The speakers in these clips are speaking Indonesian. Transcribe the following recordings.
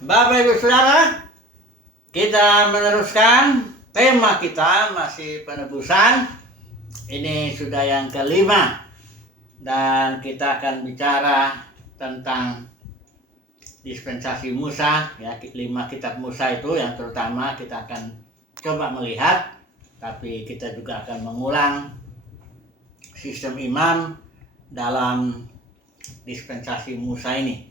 Bapak Ibu Saudara, kita meneruskan tema kita masih penebusan. Ini sudah yang kelima dan kita akan bicara tentang dispensasi Musa, ya, 5 kitab Musa itu yang terutama kita akan coba melihat, tapi kita juga akan mengulang sistem imam dalam dispensasi Musa ini.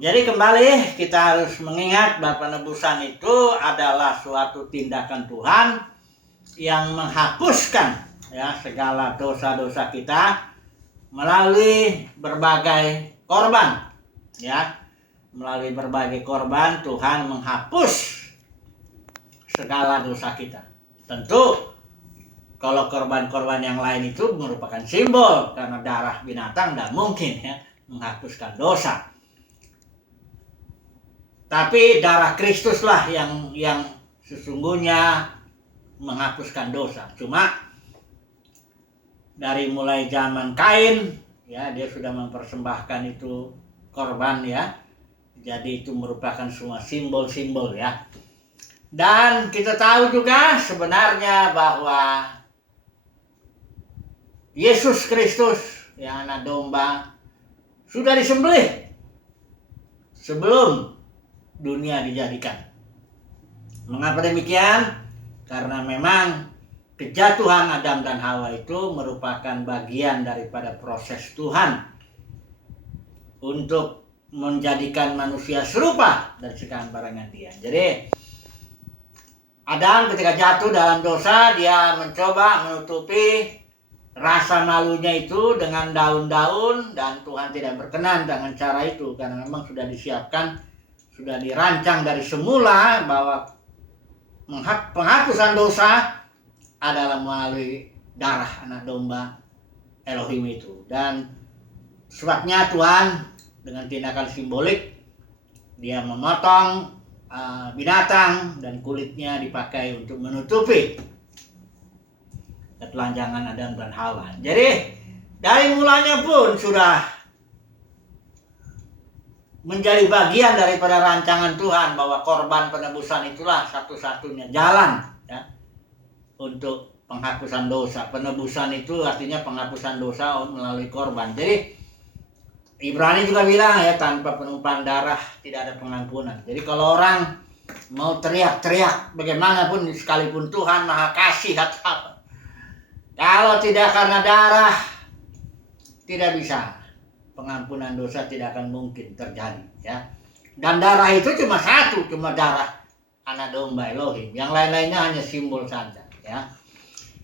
Jadi kembali kita harus mengingat bahwa penebusan itu adalah suatu tindakan Tuhan yang menghapuskan, ya, segala dosa-dosa kita melalui berbagai korban, ya. Melalui berbagai korban Tuhan menghapus segala dosa kita. Tentu kalau korban-korban yang lain itu merupakan simbol, karena darah binatang tidak mungkin, ya, menghapuskan dosa. Tapi darah Kristuslah yang sesungguhnya menghapuskan dosa. Cuma dari mulai zaman Kain, ya, dia sudah mempersembahkan itu korban, ya. Jadi itu merupakan semua simbol-simbol, ya. Dan kita tahu juga sebenarnya bahwa Yesus Kristus, yang anak domba, sudah disembelih sebelum dunia dijadikan. Mengapa demikian? Karena memang kejatuhan Adam dan Hawa itu merupakan bagian daripada proses Tuhan untuk menjadikan manusia serupa dan segambaran Dia. Jadi Adam ketika jatuh dalam dosa, dia mencoba menutupi rasa malunya itu dengan daun-daun, dan Tuhan tidak berkenan dengan cara itu, karena memang sudah disiapkan, sudah dirancang dari semula bahwa penghapusan dosa adalah melalui darah anak domba Elohim itu. Dan sebabnya Tuhan dengan tindakan simbolik, dia memotong binatang dan kulitnya dipakai untuk menutupi ketelanjangan Adam dan Hawa. Jadi dari mulanya pun sudah menjadi bagian daripada rancangan Tuhan bahwa korban penebusan itulah satu-satunya jalan, ya, untuk penghapusan dosa. Penebusan itu artinya penghapusan dosa melalui korban. Jadi Ibrani juga bilang, ya, tanpa penumpahan darah tidak ada pengampunan. Jadi kalau orang mau teriak-teriak bagaimanapun, sekalipun Tuhan Maha Kasih atau apa, kalau tidak karena darah, tidak bisa. Pengampunan dosa tidak akan mungkin terjadi, ya. Dan darah itu cuma satu, cuma darah anak domba Elohim. Yang lain-lainnya hanya simbol saja, ya.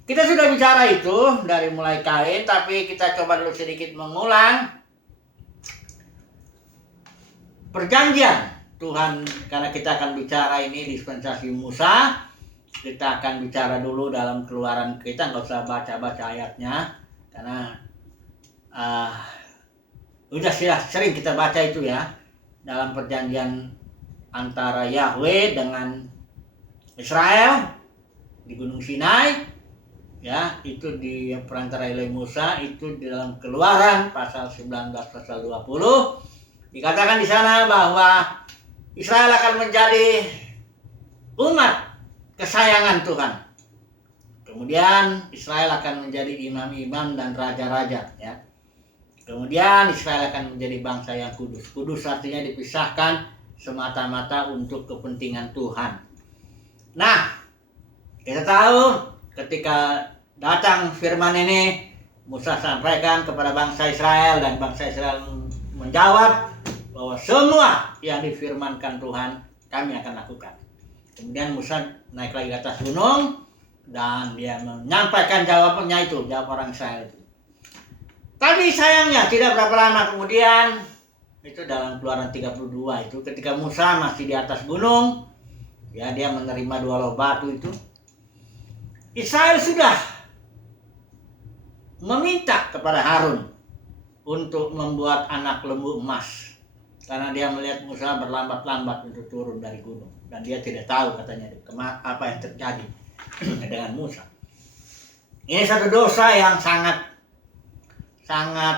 Kita sudah bicara itu dari mulai Kain, tapi kita coba dulu sedikit mengulang perjanjian Tuhan, karena kita akan bicara ini dispensasi Musa. Kita akan bicara dulu dalam Keluaran, kita nggak usah baca-baca ayatnya, karena udah sering kita baca itu, ya, dalam perjanjian antara Yahweh dengan Israel di Gunung Sinai, ya, itu di perantara Elohim Musa, itu di dalam Keluaran pasal 19 pasal 20 dikatakan di sana bahwa Israel akan menjadi umat kesayangan Tuhan. Kemudian Israel akan menjadi imam-imam dan raja-raja, ya. Kemudian Israel akan menjadi bangsa yang kudus. Kudus artinya dipisahkan semata-mata untuk kepentingan Tuhan. Nah, kita tahu ketika datang firman ini, Musa sampaikan kepada bangsa Israel, dan bangsa Israel menjawab bahwa semua yang difirmankan Tuhan kami akan lakukan. Kemudian Musa naik lagi ke atas gunung dan dia menyampaikan jawabannya itu, jawab orang Israel itu. Tapi sayangnya tidak berapa lama kemudian, itu dalam Keluaran 32 itu, ketika Musa masih di atas gunung, ya, dia menerima 2 loh batu itu, Israel sudah meminta kepada Harun untuk membuat anak lembu emas, karena dia melihat Musa berlambat-lambat untuk turun dari gunung, dan dia tidak tahu, katanya, apa yang terjadi dengan Musa. Ini satu dosa yang sangat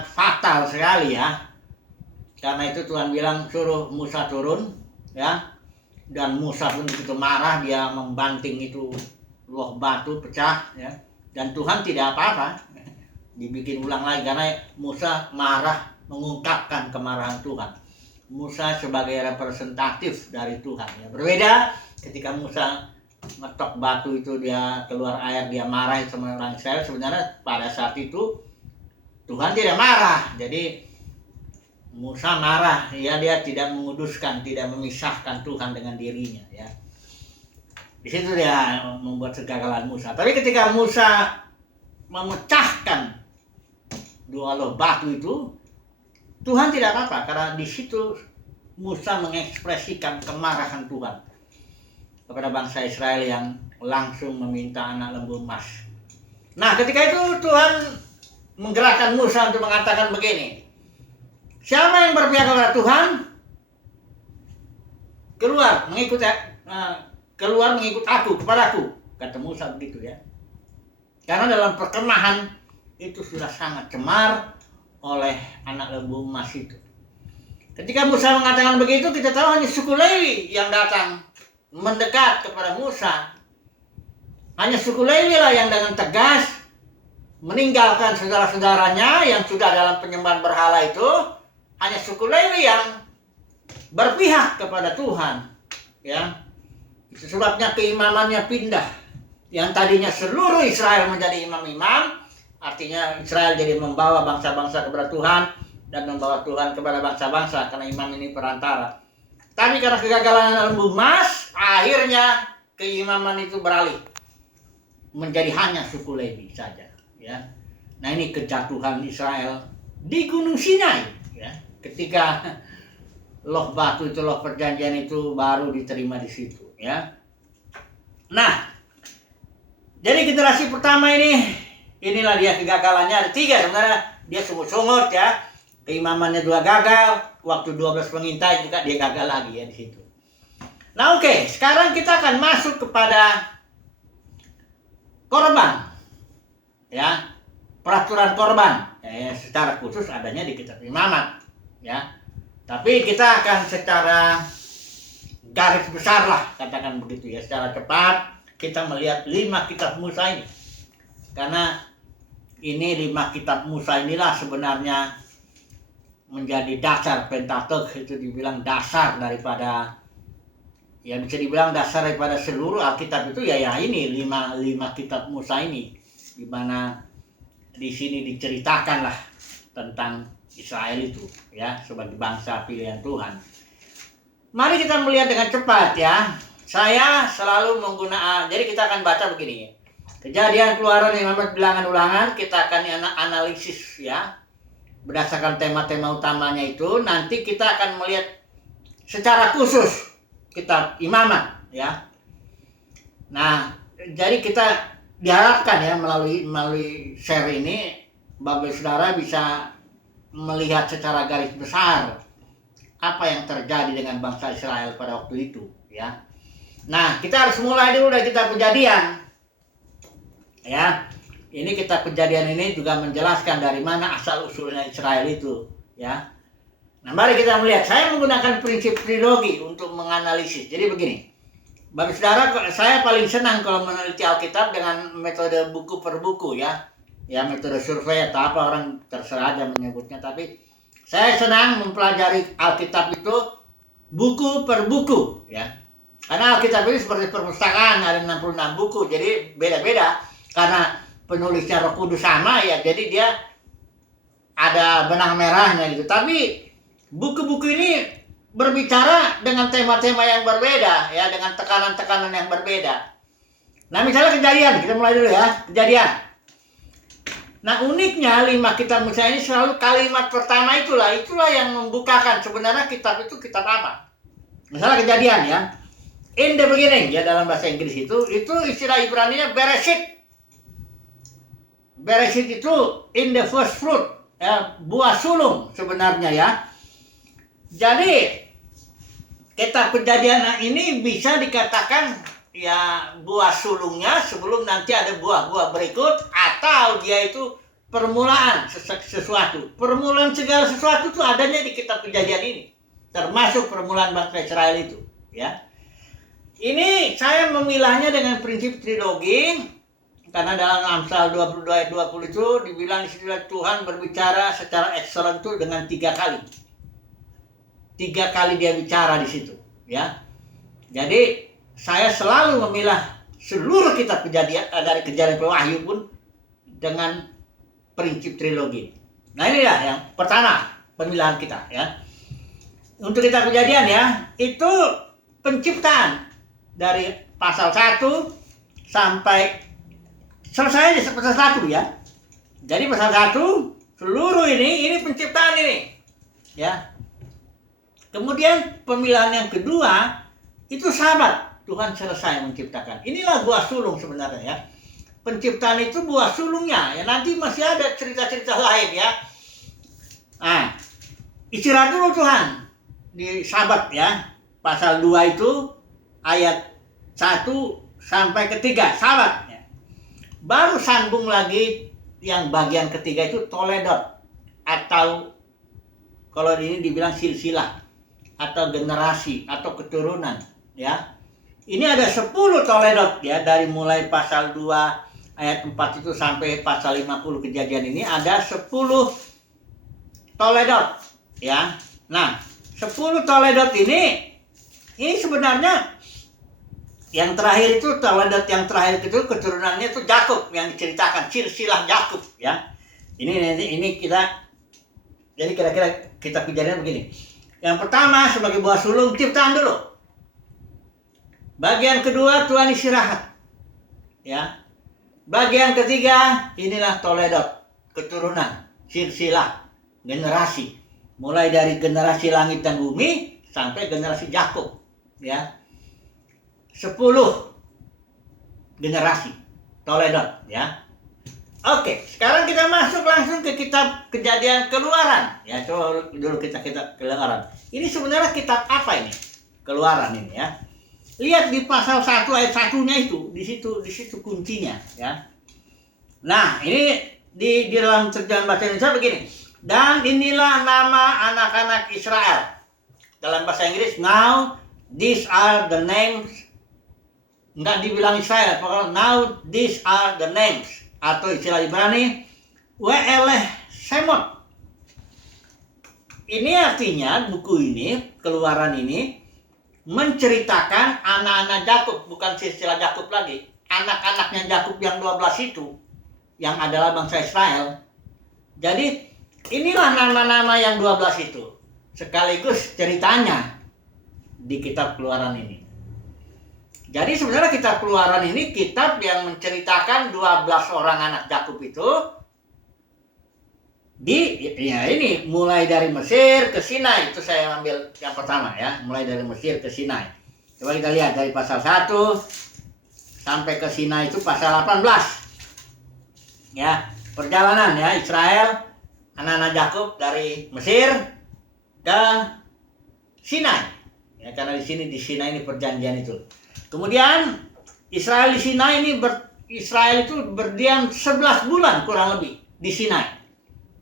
fatal sekali, ya. Karena itu Tuhan bilang suruh Musa turun ya. Dan Musa pun begitu marah, dia membanting itu loh batu pecah, ya. Dan Tuhan tidak apa-apa, dibikin ulang lagi karena Musa marah mengungkapkan kemarahan Tuhan. Musa sebagai representatif dari Tuhan, ya. Berbeda ketika Musa ngetok batu itu, dia keluar air, dia marah sama orang Israel. Sebenarnya pada saat itu Tuhan tidak marah, jadi Musa marah, ya, dia tidak menguduskan, tidak memisahkan Tuhan dengan dirinya, ya. Di situ dia membuat kegagalan Musa. Tapi ketika Musa memecahkan dua loh batu itu, Tuhan tidak apa-apa, karena di situ Musa mengekspresikan kemarahan Tuhan kepada bangsa Israel yang langsung meminta anak lembu emas. Nah, ketika itu Tuhan menggerakkan Musa untuk mengatakan begini, siapa yang berpihak kepada Tuhan, keluar mengikut aku, kepadaku, kata Musa begitu, ya. Karena dalam perkemahan itu sudah sangat cemar oleh anak lembu emas itu. Ketika Musa mengatakan begitu, kita tahu hanya suku Lewi yang datang mendekat kepada Musa. Hanya suku Lewi lah yang dengan tegas meninggalkan saudara-saudaranya yang sudah dalam penyembahan berhala itu. Hanya suku Lewi yang berpihak kepada Tuhan, ya. Itu sebabnya keimamannya pindah. Yang tadinya seluruh Israel menjadi imam-imam, artinya Israel jadi membawa bangsa-bangsa kepada Tuhan dan membawa Tuhan kepada bangsa-bangsa, karena imam ini perantara. Tapi karena kegagalan lembu emas, akhirnya keimaman itu beralih menjadi hanya suku Lewi saja, ya. Nah, ini kejatuhan Israel di Gunung Sinai, ya. Ketika loh batu itu, loh perjanjian itu baru diterima di situ, ya. Nah, jadi generasi pertama inilah dia kegagalannya. Ada 3 sebenarnya, dia sungut-sungut, ya. Keimamannya juga gagal, waktu 12 pengintai juga dia gagal lagi, ya, di situ. Nah, oke, sekarang kita akan masuk kepada korban, ya. Peraturan korban, ya, secara khusus adanya di kitab Imamat, ya. Tapi kita akan secara garis besar lah, katakan begitu, ya, secara cepat kita melihat 5 kitab Musa ini. Karena ini 5 kitab Musa inilah sebenarnya menjadi dasar Pentatukh, itu dibilang dasar daripada, ya, bisa dibilang dasar daripada seluruh Alkitab itu, ya ini 5 kitab Musa ini, di mana di sini diceritakan lah tentang Israel itu, ya, sebagai bangsa pilihan Tuhan. Mari kita melihat dengan cepat, ya. Saya selalu menggunakan, jadi kita akan baca begini. Kejadian, Keluaran, Imamat, Bilangan, Ulangan, kita akan analisis, ya. Berdasarkan tema-tema utamanya itu, nanti kita akan melihat secara khusus kitab Imamat, ya. Nah, jadi kita diharapkan, ya, melalui share ini, Bapak Saudara bisa melihat secara garis besar apa yang terjadi dengan bangsa Israel pada waktu itu, ya. Nah, kita harus mulai dulu dari kitab Kejadian, ya. Ini kitab Kejadian ini juga menjelaskan dari mana asal-usulnya Israel itu, ya. Nah, mari kita melihat. Saya menggunakan prinsip trilogi untuk menganalisis. Jadi begini, Bapak Saudara, saya paling senang kalau meneliti Alkitab dengan metode buku per buku, ya. Ya, metode survei atau apa, orang terserah aja menyebutnya. Tapi saya senang mempelajari Alkitab itu buku per buku, ya. Karena Alkitab ini seperti perpustakaan, ada 66 buku, jadi beda-beda. Karena penulisnya Roh Kudus sama, ya, jadi dia ada benang merahnya gitu. Tapi buku-buku ini berbicara dengan tema-tema yang berbeda, ya, dengan tekanan-tekanan yang berbeda. Nah, misalnya Kejadian, kita mulai dulu, ya. Kejadian. Nah, uniknya 5 kitab Musa ini selalu kalimat pertama itulah yang membukakan sebenarnya kitab itu kitab apa. Misalnya Kejadian, ya. In the beginning, ya, dalam bahasa Inggris itu istilah Ibrani-nya Bereshit. Bereshit itu in the first fruit, ya, buah sulung sebenarnya, ya. Jadi kitab Kejadian ini bisa dikatakan, ya, buah sulungnya sebelum nanti ada buah-buah berikut, atau dia itu permulaan sesuatu. Permulaan segala sesuatu itu adanya di kitab Kejadian ini. termasuk permulaan bangsa Israel itu, ya. Ini saya memilahnya dengan prinsip trilogi, karena dalam Amsal 22 ayat 20 itu dibilang di situ Tuhan berbicara secara excellent itu dengan 3 kali. 3 kali dia bicara di situ, ya. Jadi saya selalu memilah seluruh kitab Kejadian dari Kejadian Wahyu pun dengan prinsip trilogi. Nah, ini ya yang pertama pemilihan kita, ya. Untuk kitab Kejadian, ya, itu penciptaan dari pasal 1 sampai selesai di pasal 1, ya. Jadi pasal 1 seluruh ini penciptaan ini, ya. Kemudian pemilihan yang kedua itu sahabat. Tuhan selesai menciptakan. Inilah buah sulung sebenarnya, ya. Penciptaan itu buah sulungnya, ya. Nanti masih ada cerita-cerita lain, ya. Nah, istirahat dulu Tuhan di sahabat, ya. Pasal 2 itu ayat 1 sampai ketiga, sahabat, ya. Baru sambung lagi yang bagian ketiga itu toledot, atau kalau ini dibilang silsilah, atau generasi, atau keturunan, ya. Ini ada 10 toledot, ya, dari mulai pasal 2 ayat 4 itu sampai pasal 50 Kejadian ini ada 10 toledot, ya. Nah, 10 toledot ini sebenarnya yang terakhir itu toledot yang terakhir itu keturunannya itu Yakub yang diceritakan, silsilah Yakub, ya. Ini kita, jadi kira-kira kita Kejadian begini. Yang pertama sebagai buah sulung ciptaan dulu. Bagian kedua Tuhan istirahat, ya. Bagian ketiga inilah toledot, keturunan, silsilah, generasi. Mulai dari generasi langit dan bumi sampai generasi Yakub, ya. 10 generasi toledot, ya. Oke, sekarang kita masuk langsung ke kitab Kejadian Keluaran, ya. Coba dulu kita Keluaran. Ini sebenarnya kitab apa ini? Keluaran ini, ya. Lihat di pasal 1 ayat 1-nya itu, di situ kuncinya, ya. Nah, ini di dalam terjemahan bahasa Indonesia begini. Dan inilah nama anak-anak Israel. Dalam bahasa Inggris, now these are the names. Enggak dibilang Israel, pokoknya now these are the names. Atau istilah Ibrani, We'eleh Shemot. Ini artinya buku ini, Keluaran ini, menceritakan anak-anak Yakub, bukan silsilah Yakub lagi. Anak-anaknya Yakub yang 12 itu, yang adalah bangsa Israel. Jadi, inilah nama-nama yang 12 itu. Sekaligus ceritanya di kitab Keluaran ini. Jadi sebenarnya kitab Keluaran ini kitab yang menceritakan 12 orang anak Yakub itu ini mulai dari Mesir ke Sinai. Itu saya ambil yang pertama, ya, mulai dari Mesir ke Sinai. Coba kita lihat dari pasal 1 sampai ke Sinai itu pasal 18. Ya, perjalanan, ya, Israel, anak-anak Yakub dari Mesir ke Sinai. Ya, karena di Sinai ini perjanjian itu. Kemudian Israel di Sinai ini Israel itu berdiam 11 bulan kurang lebih di Sinai.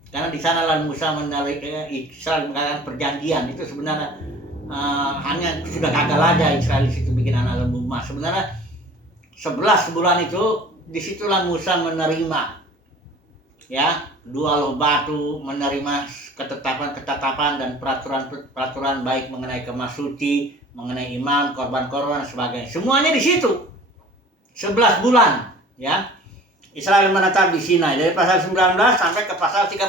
Karena di sana lah Musa Israel mengadakan perjanjian. Itu sebenarnya hanya sudah gagal aja Israel di situ bikin anak lembu emas. Sebenarnya 11 bulan itu disitulah Musa menerima, ya, 2 loh batu, menerima ketetapan dan peraturan baik mengenai kemas suci, mengenai imam, korban-korban dan sebagainya. Semuanya di situ. 11 bulan, ya. Israel menetap di Sinai dari pasal 19 sampai ke pasal 31.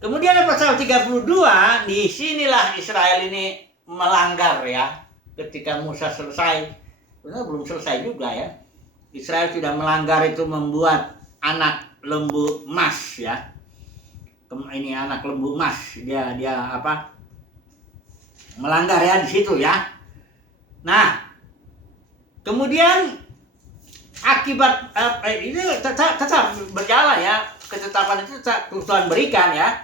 Kemudian di pasal 32, di sinilah Israel ini melanggar, ya. Ketika Musa selesai, benar belum selesai juga, ya. Israel sudah melanggar itu membuat anak lembu emas, ya. Ini anak lembu emas, dia apa? Melanggar, ya, di situ, ya. Nah, kemudian akibat ini tetap berjalan, ya, ketetapan itu Tuhan berikan, ya,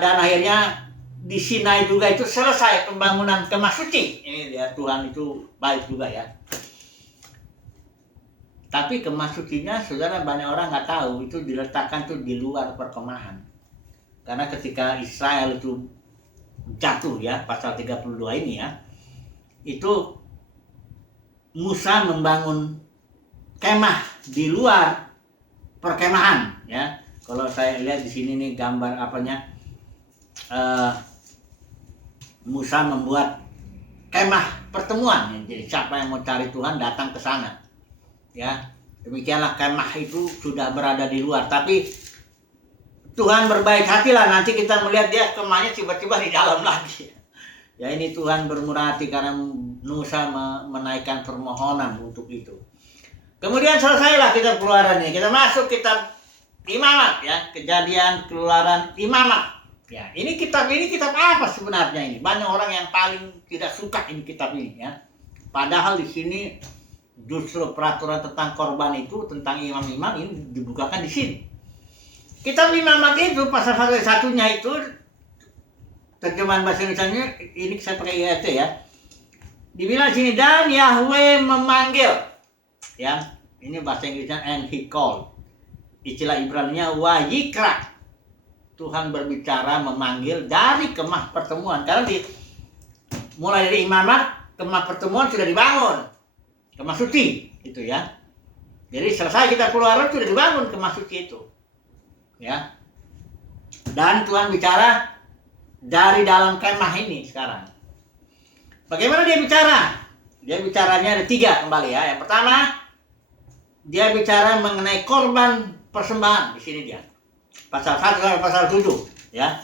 dan akhirnya di Sinai juga itu selesai pembangunan kemah suci. Ini ya, Tuhan itu baik juga, ya. Tapi kemah sucinya, saudara, banyak orang nggak tahu itu diletakkan tuh di luar perkemahan. Karena ketika Israel itu jatuh ya, pasal 32 ini ya, itu Musa membangun kemah di luar perkemahan ya. Kalau saya lihat di sini nih gambar apanya, Musa membuat kemah pertemuan. Jadi siapa yang mau cari Tuhan datang ke sana. Ya, demikianlah kemah itu sudah berada di luar. Tapi Tuhan berbaik hatilah, nanti kita melihat dia kemahnya tiba-tiba di dalam lagi. Ya, ini Tuhan bermurah hati karena Musa menaikkan permohonan untuk itu. Kemudian selesailah kitab Keluaran ini. Kita masuk kitab Imamat ya, Kejadian, Keluaran, Imamat. Ya, ini kitab apa sebenarnya ini? Banyak orang yang paling tidak suka ini kitab ini ya. Padahal di sini justru peraturan tentang korban itu, tentang imam-imam ini dibukakan di sini. Kitab Imamat itu pasal satunya itu terjemahan bahasa Indonesia ini saya pakai IRT ya. Dibilang sini dan Yahweh memanggil. Ya, ini bahasa Inggrisnya and he called. Istilah Ibraninya wayikra. Tuhan berbicara memanggil dari kemah pertemuan. Karena mulai dari Imamat, kemah pertemuan sudah dibangun. Kemah suci itu ya. Jadi selesai kita keluar sudah dibangun kemah suci itu. Ya. Dan Tuhan bicara dari dalam kemah ini sekarang. Bagaimana dia bicara? Dia bicaranya ada 3 kembali ya. Yang pertama, dia bicara mengenai korban persembahan. Di sini dia. Pasal 1 sampai pasal 7 ya.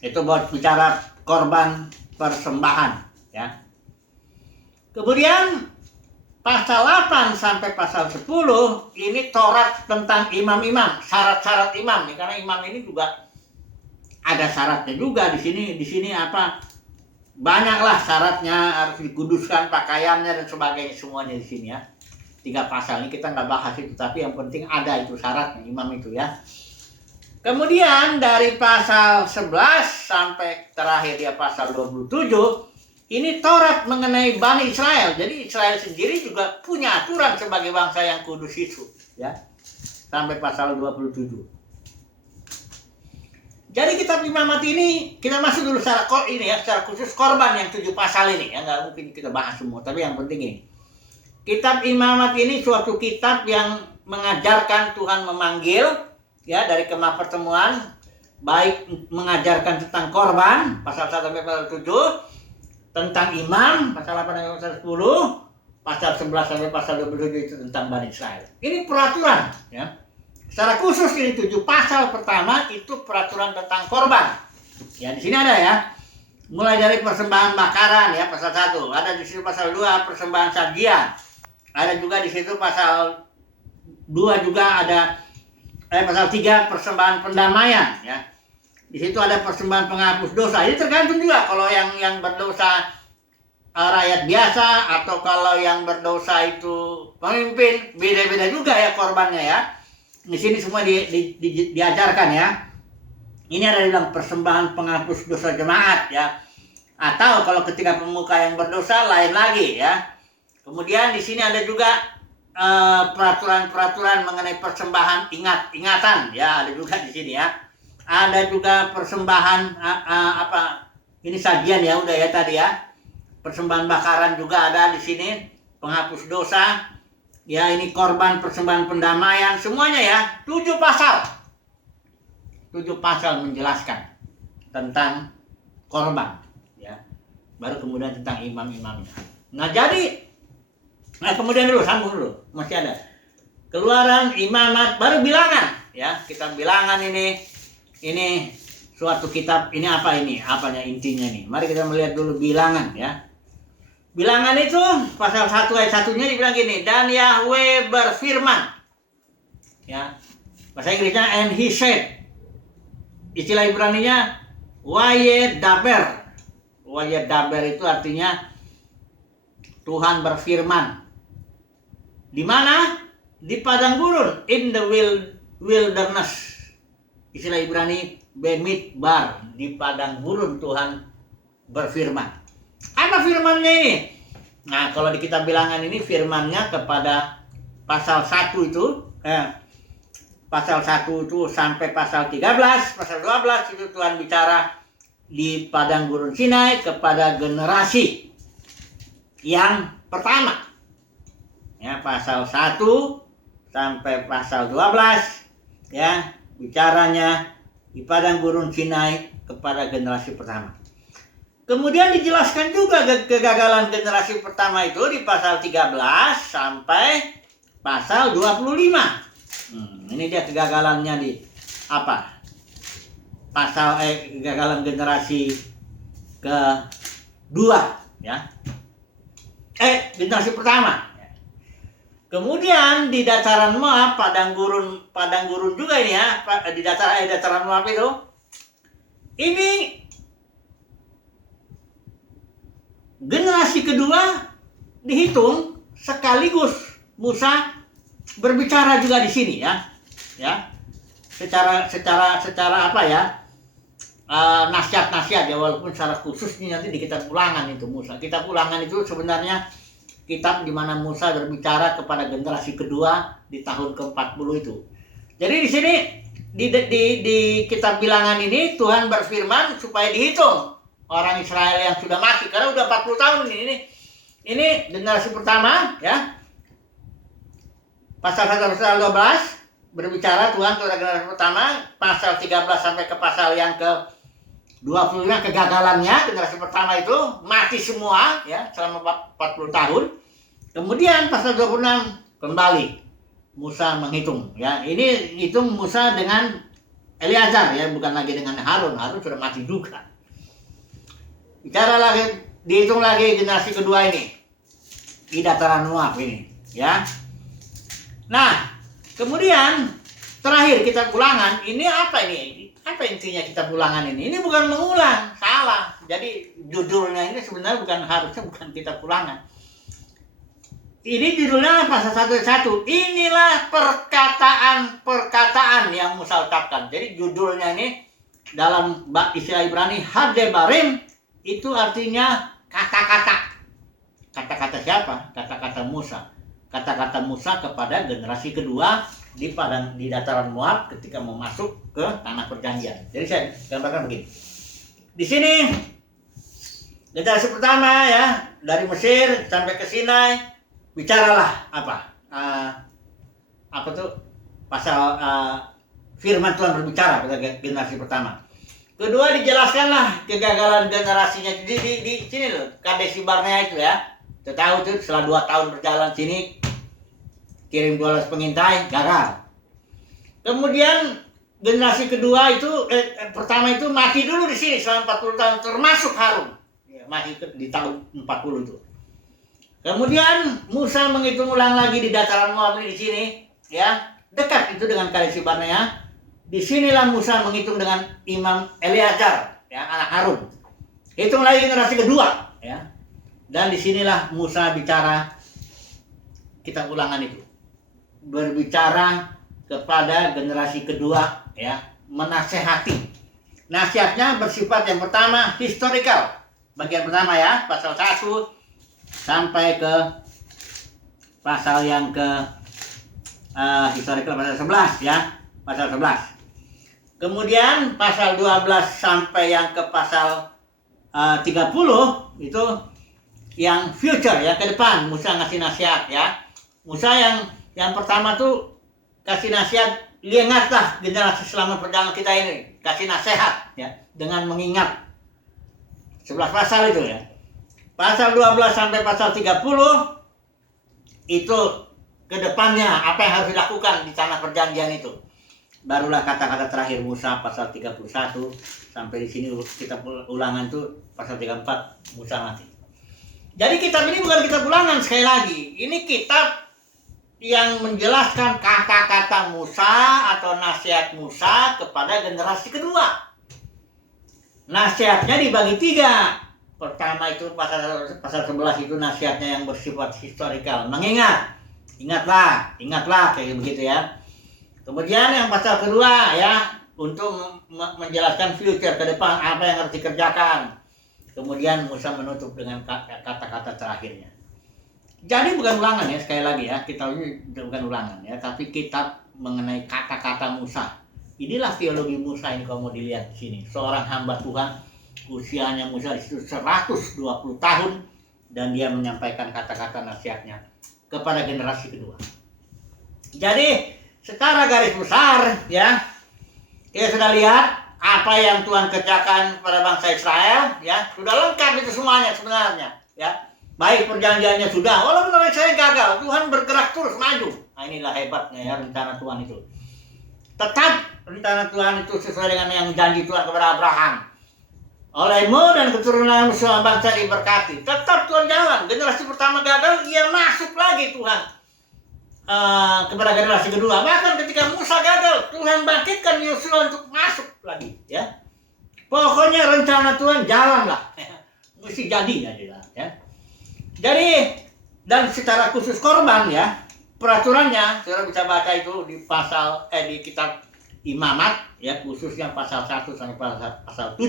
Itu buat bicara korban persembahan ya. Kemudian pasal 8 sampai pasal 10 ini Taurat tentang imam-imam, syarat-syarat imam nih, karena imam ini juga ada syaratnya juga di sini. Di sini apa? Banyaklah syaratnya, harus dikuduskan pakaiannya dan sebagainya, semuanya di sini ya. 3 pasal ini kita nggak bahas itu, tapi yang penting ada itu syaratnya imam itu ya. Kemudian dari pasal 11 sampai terakhir dia pasal 27 ini Taurat mengenai Bani Israel. Jadi Israel sendiri juga punya aturan sebagai bangsa yang kudus itu ya. Sampai pasal 27. Jadi kitab Imamat ini kita masuk dulu secara khusus korban yang 7 pasal ini ya, nggak mungkin kita bahas semua, tapi yang penting ini. Kitab Imamat ini suatu kitab yang mengajarkan Tuhan memanggil ya dari kemah pertemuan, baik mengajarkan tentang korban pasal 1 sampai pasal 7, tentang imam pasal 8 sampai pasal 10, pasal 11 sampai pasal 27 itu tentang Bani Israel. Ini peraturan ya. Secara khusus ini 7 pasal pertama itu peraturan tentang korban. Ya di sini ada ya. Mulai dari persembahan bakaran ya pasal 1, ada di situ pasal 2 persembahan sajian. Ada juga di situ pasal 2 juga ada pasal 3 persembahan pendamaian ya. Di situ ada persembahan penghapus dosa. Ini tergantung juga kalau yang berdosa rakyat biasa atau kalau yang berdosa itu pemimpin, beda-beda juga ya korbannya ya. Di sini semua diajarkan ya. Ini ada dalam persembahan penghapus dosa jemaat ya. Atau kalau ketika pemuka yang berdosa lain lagi ya. Kemudian di sini ada juga peraturan-peraturan mengenai persembahan ingatan ya, ada juga di sini ya. Ada juga persembahan ini sajian ya udah ya tadi ya. Persembahan bakaran juga ada di sini, penghapus dosa. Ya ini korban persembahan pendamaian, semuanya ya. 7 pasal. 7 pasal menjelaskan tentang korban ya. Baru kemudian tentang imam-imamnya. Nah, kemudian dulu sambung dulu, masih ada. Keluaran, Imamat, baru bilangan ya. Kitab bilangan ini suatu kitab, ini apa ini? Apanya intinya nih? Mari kita melihat dulu bilangan ya. Bilangan itu pasal 1 ayat 1-nya dibilang gini, dan Yahweh berfirman. Ya. Bahasa Inggrisnya and he said. Istilah Ibraninya wayedaber. Wayedaber itu artinya Tuhan berfirman. Di mana? Di padang gurun, in the wilderness. Istilah Ibrani bemidbar, di padang gurun Tuhan berfirman. Apa firman-Nya ini? Nah, kalau di kitab bilangan ini firman-Nya kepada pasal 1 itu pasal 1 itu sampai pasal 13, pasal 12 itu Tuhan bicara di padang gurun Sinai kepada generasi yang pertama. Ya, pasal 1 sampai pasal 12 ya, bicaranya di padang gurun Sinai kepada generasi pertama. Kemudian dijelaskan juga kegagalan generasi pertama itu di pasal 13 sampai pasal 25. Ini dia kegagalannya di apa? Pasal kegagalan generasi kedua ya. Generasi pertama. Kemudian di dataran Moab, padang gurun juga ini ya, di dataran Moab itu. Ini generasi kedua dihitung sekaligus Musa berbicara juga di sini ya, secara apa ya, nasihat-nasihat ya, walaupun secara khusus ini nanti di kitab Ulangan itu Musa. Kitab Ulangan itu sebenarnya kitab di mana Musa berbicara kepada generasi kedua di tahun ke-40 itu. Jadi di sini di kitab Bilangan ini Tuhan berfirman supaya dihitung orang Israel yang sudah mati karena udah 40 tahun ini generasi pertama ya. Pasal 1 pasal 12 berbicara Tuhan kepada generasi pertama, pasal 13 sampai ke pasal yang ke-25 kegagalannya generasi pertama itu mati semua ya selama 40 tahun. Kemudian pasal 26 kembali Musa menghitung ya. Ini hitung Musa dengan Eleazar ya, bukan lagi dengan Harun. Harun sudah mati juga. Bicara lagi, dihitung lagi generasi kedua ini di dataran Moab ini ya. Nah, kemudian terakhir kitab Ulangan ini apa ini? Apa intinya kitab Ulangan ini? Ini bukan mengulang, salah. Jadi judulnya ini sebenarnya harusnya bukan kitab Ulangan. Ini judulnya pasal 1:1. Inilah perkataan yang Musa ucapkan. Jadi judulnya ini dalam istilah Ibrani Hadebarim itu artinya kata-kata. Kata-kata siapa? Kata-kata Musa. Kata-kata Musa kepada generasi kedua di dataran Moab ketika mau masuk ke tanah perjanjian. Jadi saya gambarkan begini. Di sini generasi pertama ya, dari Mesir sampai ke Sinai, bicaralah apa tuh pasal firman Tuhan berbicara pada generasi pertama. Kedua dijelaskanlah kegagalan generasinya di sini loh, Kadesi Barnea itu ya. Kita tahu tuh setelah 2 tahun berjalan sini kirim 12 pengintai, gagal. Kemudian generasi kedua itu pertama itu mati dulu di sini selama 40 tahun termasuk Harun. Ya, mati di tahun 40 itu. Kemudian Musa menghitung ulang lagi di dataran Moab di sini ya, dekat itu dengan Kadesi Barnea. Di sinilah Musa menghitung dengan Imam Eleazar ya, anak Harun. Hitung lagi generasi kedua ya. Dan disinilah Musa bicara kitab Ulangan itu. Berbicara kepada generasi kedua ya, menasehati. Nasihatnya bersifat yang pertama historical. Bagian pertama ya, pasal 1 sampai ke pasal yang ke historical pasal 11 ya, pasal 11. Kemudian pasal 12 sampai yang ke pasal 30 itu yang future ya, ke depan Musa ngasih nasihat ya. Musa yang pertama tuh kasih nasihat, ingatlah generasi selama perjalanan kita ini, kasih nasihat ya dengan mengingat 11 pasal itu ya. Pasal 12 sampai pasal 30 itu ke depannya apa yang harus dilakukan di tanah perjanjian itu. Barulah kata-kata terakhir Musa pasal 31 sampai di sini kitab Ulangan tuh pasal 34 Musa mati. Jadi kitab ini bukan kitab Ulangan sekali lagi. Ini kitab yang menjelaskan kata-kata Musa atau nasihat Musa kepada generasi kedua. Nasihatnya dibagi 3. Pertama itu pasal 11 itu nasihatnya yang bersifat historical, mengingat. Ingatlah kayak begitu ya. Kemudian yang pasal kedua ya, untuk menjelaskan future ke depan apa yang harus dikerjakan. Kemudian Musa menutup dengan kata-kata terakhirnya. Jadi bukan Ulangan ya, sekali lagi ya, kitab ini bukan Ulangan ya, tapi kitab mengenai kata-kata Musa. Inilah teologi Musa ini kalau mau dilihat di sini. Seorang hamba Tuhan, usianya Musa itu 120 tahun, dan dia menyampaikan kata-kata nasihatnya kepada generasi kedua. Jadi secara garis besar ya, kita sudah lihat apa yang Tuhan kerjakan kepada bangsa Israel ya, sudah lengkap itu semuanya sebenarnya ya. Baik perjanjiannya sudah, walaupun orang Israel gagal, Tuhan bergerak terus maju. Nah, inilah hebatnya ya rencana Tuhan itu. Tetap rencana Tuhan itu sesuai dengan yang janji Tuhan kepada Abraham. Olehmu dan keturunanmu semua bangsa diberkati. Tetap Tuhan jalan. Generasi pertama gagal, ia masuk lagi Tuhan kepada generasi kedua. Bahkan ketika Musa gagal, Tuhan bangkitkan Yosua untuk masuk lagi. Ya, pokoknya rencana Tuhan jalanlah. Mesti jadi aja ya. Jadi dan secara khusus korban ya, peraturannya saudara bisa baca itu di di kitab Imamat ya, khususnya pasal 1 sampai pasal 7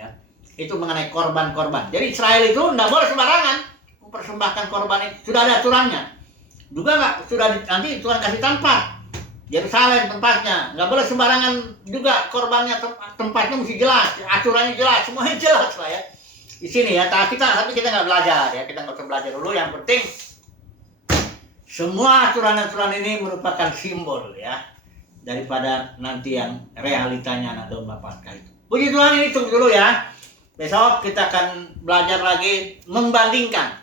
ya. Itu mengenai korban-korban. Jadi Israel itu tidak boleh sembarangan mempersembahkan korban itu. Sudah ada aturannya. Juga nggak, sudah nanti Tuhan kasih tempat. Yerusalem tempatnya. Nggak boleh sembarangan juga korbannya, tempatnya mesti jelas, aturannya jelas, semuanya jelas lah ya. Di sini ya, tapi kita nggak belajar ya, kita nggak usah belajar dulu. Yang penting semua aturan-aturan ini merupakan simbol ya daripada nanti yang realitanya anak domba Paskah itu. Puji Tuhan, ini tunggu dulu ya. Besok kita akan belajar lagi membandingkan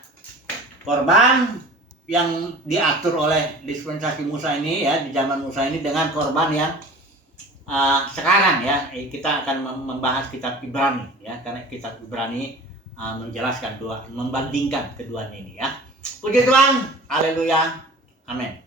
korban yang diatur oleh dispensasi Musa ini ya, di zaman Musa ini dengan korban yang sekarang ya. Kita akan membahas kitab Ibrani ya, karena kitab Ibrani menjelaskan membandingkan keduanya ini ya. Puji Tuhan, haleluya, amin.